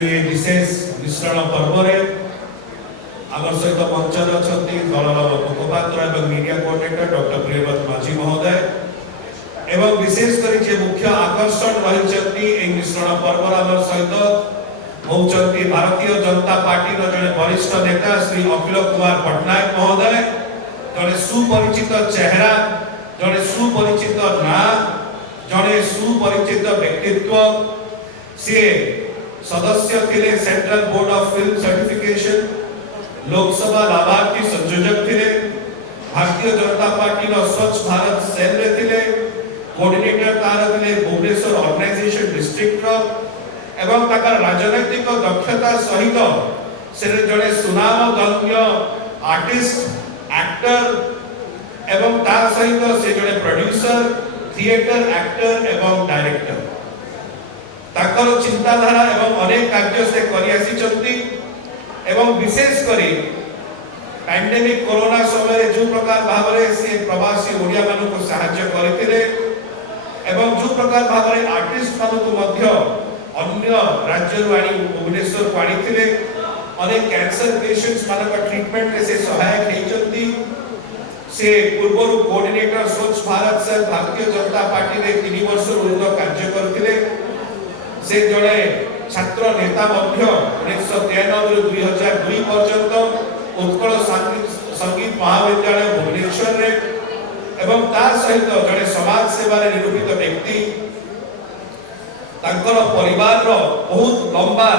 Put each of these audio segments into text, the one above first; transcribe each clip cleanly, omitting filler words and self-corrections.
विशेष मिश्रण पर्व आम सहित मंचर अच्छा दलर मुखपात्र और मीडिया कोऑर्डिनेटर डॉक्टर प्रियव्रत माझी महोदय एवं विशेषकर जे मुख्य आकर्षण रही मिश्रण पर्व आम सहित होती भारतीय जनता पार्टी जड़े वरिष्ठ नेता श्री अखिल कुमार पट्टनायक महोदय जड़े सुपरिचित चेहरा जड़े सुपरिचित ना जड़े सुपरिचित व्यक्तित्व सी सदस्य थिले central board of film certification Lok Sabha लाभार्थी संयोजक थिले भारतीय जनता पार्टी नो स्वच्छ भारत सेल रे थिले कोऑर्डिनेटर तार थिले भुवनेश्वर ऑर्गेनाइजेशन डिस्ट्रिक्ट रो एवं ताकर राजनैतिक दक्षता सहित से जड़े सुनाम धन्य आर्टिस्ट एक्टर एवं तार सहित से जड़े प्रोड्यूसर थिएटर एक्टर एवं डायरेक्टर ताकर चिंताधारा एवं अनेक कार्य से करि आसी चंती एवं विशेष करी पैंडेमिक कोरोना समय जो प्रकार भावरे से प्रवासी ओडिया मानु को सहायता करथिले एवं जो प्रकार भावरे आर्टिस्ट मानु को मध्य अन्य राज्य वाणी भुवनेश्वर वाणी थिले अनेक कैंसर पेशेंट्स मानु का ट्रीटमेंट में से सहायक हे चंती से पूर्व कोऑर्डिनेटर स्वच्छ भारत से भारतीय जनता पार्टी रे 3 वर्ष ऊर्ध्व कार्य करथिले से जड़े छात्र नेता मध्य 1993 2002 पर्यंत उत्कल संगीत महाविद्यालय भुवनेश्वर रे एवं ता सहित जड़े समाज सेवा रे निरूपित व्यक्ति तांकर परिवार रो बहुत लंबा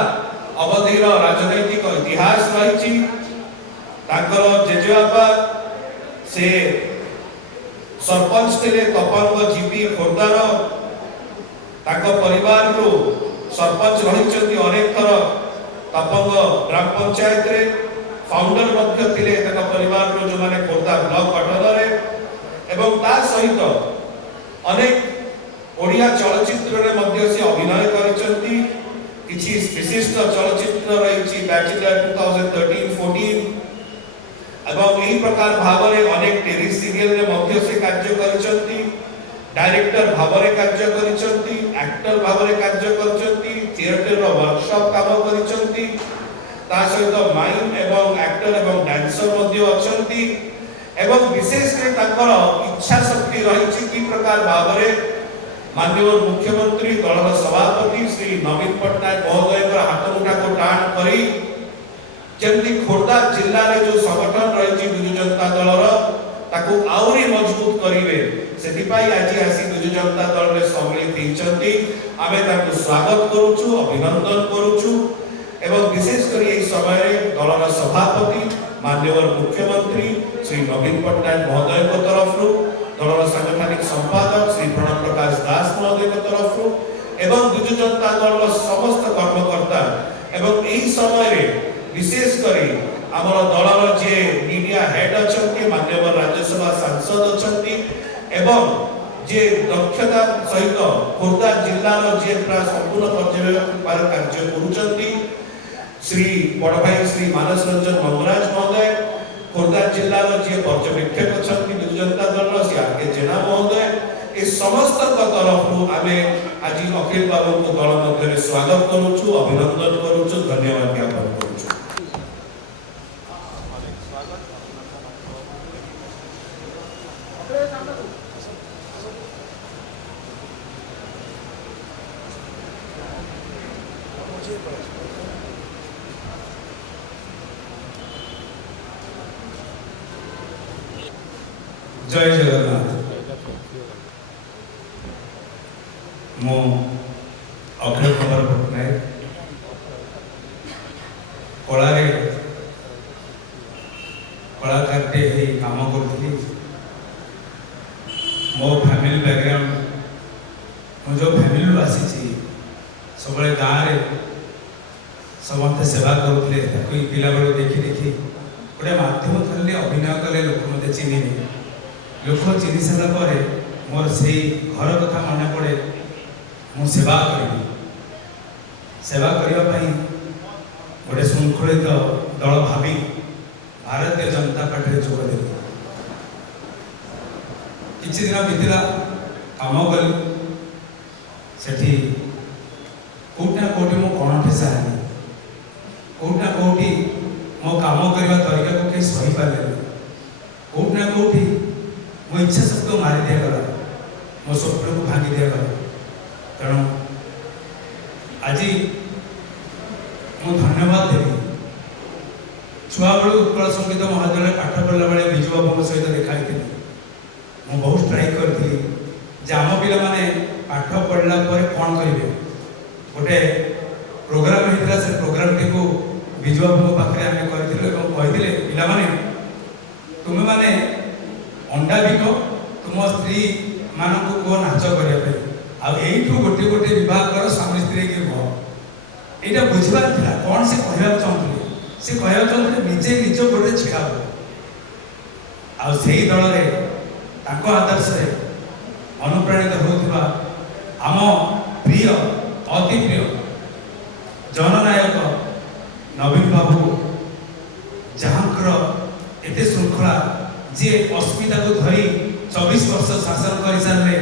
अवधि रो राजनैतिक इतिहास रहिछि तांकर जेजेबापा से सरपंच थिले तपंग जीपी खोर्दार ताको परिवार रो सरपंच रहिचंती अनेक थर तपंग ग्राम पंचायत रे फाउंडर मध्य थिले ताको परिवार रो जो माने खोर्दा ब्लॉक पटल रे एवं ता सहित अनेक ओडिया चलचित्र रे मध्य से अभिनय करिचंती किछि विशिष्ट चलचित्र रहिछि बैचलर 2013-14 एवं एही प्रकार भावरे अनेक टीवी सीरियल रे मध्य से कार्य करिचंती डायरेक्टर भावरे कार्य करिचंती एक्टर भावरे कार्य करिचंती थिएटर रो वर्कशॉप काम करिचंती ता सहित माइम एवं एक्टर एवं डांसर मध्य अछंती एवं विशेष करे ताकर इच्छा शक्ति रहिछि कि प्रकार भावरे माननीय मुख्यमंत्री दलर सभापति श्री नवीन पट्टनायक महोदय का हाथ मुठा को टाण करी जेंति खोर्धा जिल्ला रे जो संगठन रहिछि बिजु जनता दलर ताकू आउरी मजबूत करिवे सेति पाई आज आसी बिजु जनता दल रे सम्मिलित हिचंती आमे ताकू स्वागत करूछु अभिनंदन करूछु एवं विशेष करी एई समय रे दलर सभापति माननीय मुख्यमंत्री श्री नवीन पट्टनायक महोदय को तरफ रु दलर सांगठनिक संपादक श्री प्रणव प्रकाश दास महोदय को तरफ रु एवं बिजु जनता दल समस्त कर्मकर्ता एवं एई समय रे विशेष करी हमर दलर जे मीडिया हेड अछंती माननीय राज्यसभा सांसद अछंती एवं जे दक्षता सहित खोर्धा जिल्ला रो जे प्रा संपूर्ण पर्यवेक्षण पर कार्य करूचंती श्री बड़ भाई श्री मानस रंजन मंगराज महोदय खोर्धा जिल्ला रो जे पर्यवेक्षक अछंती बिजु जनता दल रो से आगे जेना महोदय ए समस्त तरफ आमे आज अखिल बाबू को दल मध्य स्वागत करूछु अभिनंदन करूछु धन्यवाद ज्ञापन करूछु। जय जगन्नाथ मो अखिल कुमार पट्टनायक कलारे कलाकार टे हे काम करथि मो फैमिली बैकग्राउंड मो जो फैमिली आसी छी सबले गां रे समस्त सेवा करथले ताकि पिला बेलो देखि देखि गोटे माध्यम थले अभिनय कले लोक मते चिन्हिने लोक चिन्हि सारा पर मोर से घर कथा मन पड़े मु सेवा करी सेवा करने गोटे श्रृंखलित दल भावी भारतीय जनता पार्टी जोगदे किछि दिन बीतला काम कली सेठी कोटना कोटी मो कौन ठेसा काम करवा तरीका को कहीं सही पारे कौट ना कौटी मो इच्छा शक्ति को मारी दिगला मो स्वप्न को भांगी दिगला तेणु आज मु धन्यवाद देवी छुआ बेलू उत्कल संगीत महाविद्यालय पाठ पढ़ला बेले विजु बाबू सहित देखाई थी मु बहुत ट्राई करती जे आम पिला माने पाठ पढ़ला पर कौन करेंगे गोटे प्रोग्राम होता से प्रोग्राम टी को विजु बाबू पाखे आम कहते पिला माने तुम्हें माने अंडा बिक तुम स्त्री मान को कह नाच करने आठू गोटे गोटे विवाह कर स्वामी स्त्री के कह यहाँ बुझार था कौन से कहना चाहते से कहना चाहते निजे निज गोटे छिड़ा हो आई दल में आदर्श अनुप्राणित होता आम प्रिय अति प्रिय जननायक नवीन बाबू जहाँ एत श्रृंखला जी अस्मिता को धरी 24 वर्ष शासन कर सारे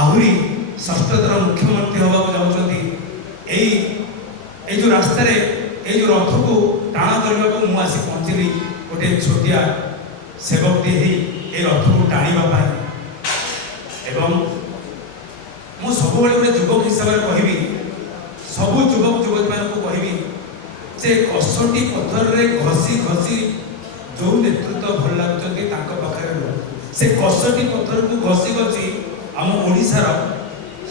आहरी षष्ठतर मुख्यमंत्री होगा चाहते जो रास्तार जो रथ को टाण करने को मुझे आसी पहुँचली गोटे छोटिया सेवकटी ये रथ को टाणवाई एवं मु सब गोटे युवक हिसाब से कहबी सबू युवक युवती मान कहबी जे कसटी पथर रे घसी घसी जो नेतृत्व भल लगुच से कसटी पथर को घसी घसी आम ओडिशार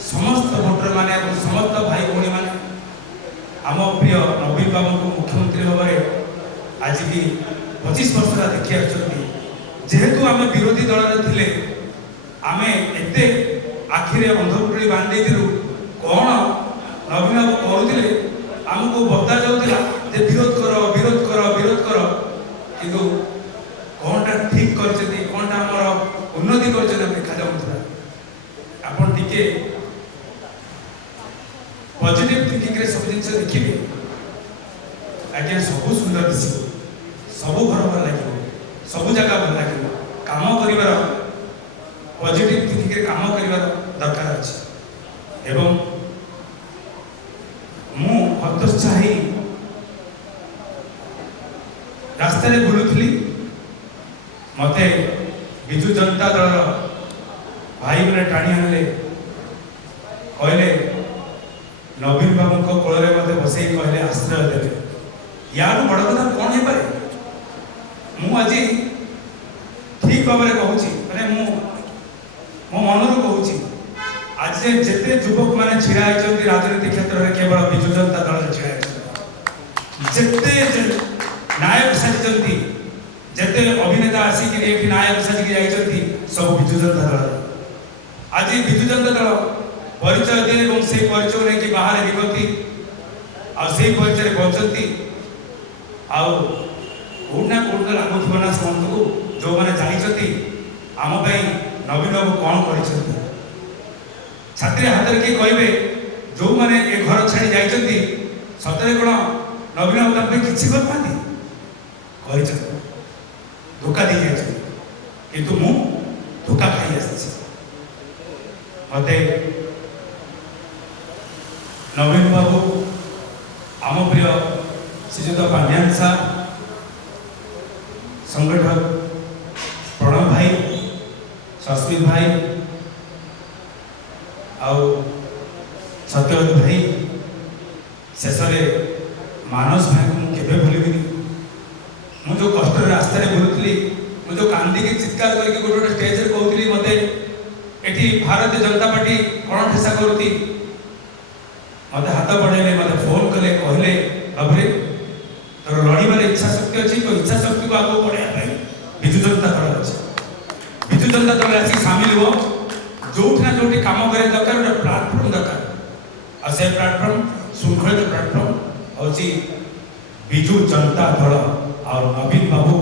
समस्त भोटर माने समस्त भाई भौणी माने आम प्रिय नवीन बाबू को मुख्यमंत्री भाव आज भी 25 वर्ष देखी आहेतु आम विरोधी दल थे आम एत आखिरे अंधपुटी बांधे कौन नवीन बाबू करुले आमको बता जाऊला जे विरोध कर विरोध कर विरोध कर किंतु कौनटा ठीक कर कौनटा आमर उन्नति कर देखा जाऊला आपन टिके पॉजिटिव थिंकिंग रे सब जिन देखिए आज्ञा सब सुंदर दिश सब घर भल लगे सब जगह भल लगे काम कर पॉजिटिव थिंकिंग रे काम कर दरकार अच्छे एवं मु हतोत्साही रास्ता बुलूली मते विजु जनता दल भाई मैंने टाणी आनले कहले नवीन बाबू कोल मत बस कहले आश्रय देवे यार बड़ कथा कौन हो पारे मुझे ठीक भाव में कहूँ मैंने मो मन कहूँ आज जिते युवक मैंने छिड़ा होती राजनीति क्षेत्र में केवल विजु जनता दल छिड़ा जिते नायक साजिंट जिते अभिनेता आसिक नायक साजिक जाती सब विजु जनता दल आज विजु जनता दल परिचय दिए से परिचय नहीं कि बाहर बिकती आई परिचय बचती आउना कौट लगुव ना समस्त को जो मैंने जाती आम नवीन बाबू कौन कर छात्री हाथ में किए कहे जो मैंने ये घर छाड़ी जाती सतरे कौन नवीन बाबू किसी कर पाती धोखा दी जाए किंतु मु धोखा खाई आसी मत नवीन बाबू आम प्रिय श्रीजुत पांड्यान साह संगठक प्रणव भाई सस्मित भाई आउ सत्यवत भाई शेष मानस भाई को मुझे भूलि मु जो कष्ट रास्ता बुलूली मुझे कांदिकी चित्कार करके गोटे गोटे स्टेज कहती मत एटी भारतीय जनता पार्टी कौन ठेसा करती मत हाथ बढ़ेले मत फोन कले कहले बाबूरे तोर लड़बार इच्छा शक्ति अच्छी तो इच्छा शक्ति को आगे बढ़ाया विजु जनता दल अच्छे विजु जनता दल आसिक सामिल हो जोठना जोटी काम करे दरकार गोटे प्लाटफर्म दरकार और से प्लाटफर्म श्रृंखलित प्लाटफर्म हूँ विजु जनता दल और नवीन बाबू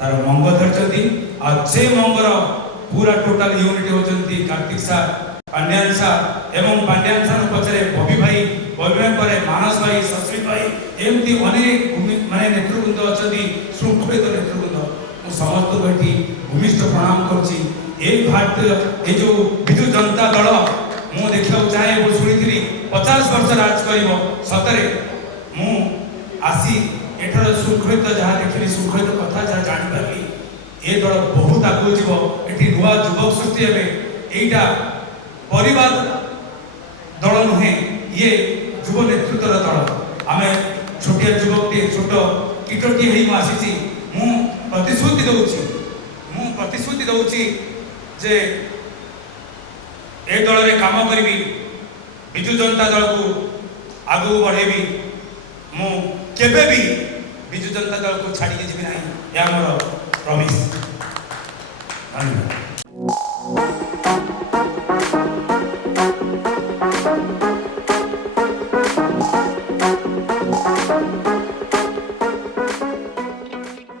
तार मंग धरती और से मंगर पूरा टोटाल यूनिट होती कार्तिक साह पांड्यान साह एवं पांड्यान साह पचरे बबी भाई पर मानस भाई सस्मित भाई एमती अनेक माने नेतृवृंद अच्छा श्रृंखलित नेतृवृंद समस्त बैठी भूमिष्ठ प्रणाम कर भारतीय जो विजु जनता दल मु देखा चाहे वो शुणी 50 वर्ष राज कर सतरे मु आसी एठार ଶୃଙ୍ଖଳିତ ଯାହା ଦେଖିଲି ଶୃଙ୍ଖଳିତ କଥା ଯାହା ଜାଣିପାରିଲି ଏ ଦଳ ବହୁତ ଆଗକୁ ଯିବ ଏଠି ନୂଆ ଯୁବକ ସୃଷ୍ଟି ହେବେ ଏଇଟା ପରିବାର ଦଳ ନୁହେଁ ଇଏ ଯୁବ ନେତୃତ୍ୱର ଦଳ ଆମେ ଛୋଟିଆ ଯୁବକଟିଏ ଛୋଟ କୀଟଟିଏ ହେଇ ମୁଁ ଆସିଛି ମୁଁ ପ୍ରତିଶ୍ରୁତି ଦେଉଛି ଯେ ଏ ଦଳରେ କାମ କରିବି ବିଜୁ ଜନତା ଦଳକୁ ଆଗକୁ ବଢ଼େଇବି ମୁଁ କେବେ ବି ବିଜୁ ଜନତା ଦଳକୁ ଛାଡ଼ିକି ଯିବି ନାହିଁ ଏହା ମୋର ପ୍ରମିସ୍ ଧନ୍ୟବାଦ।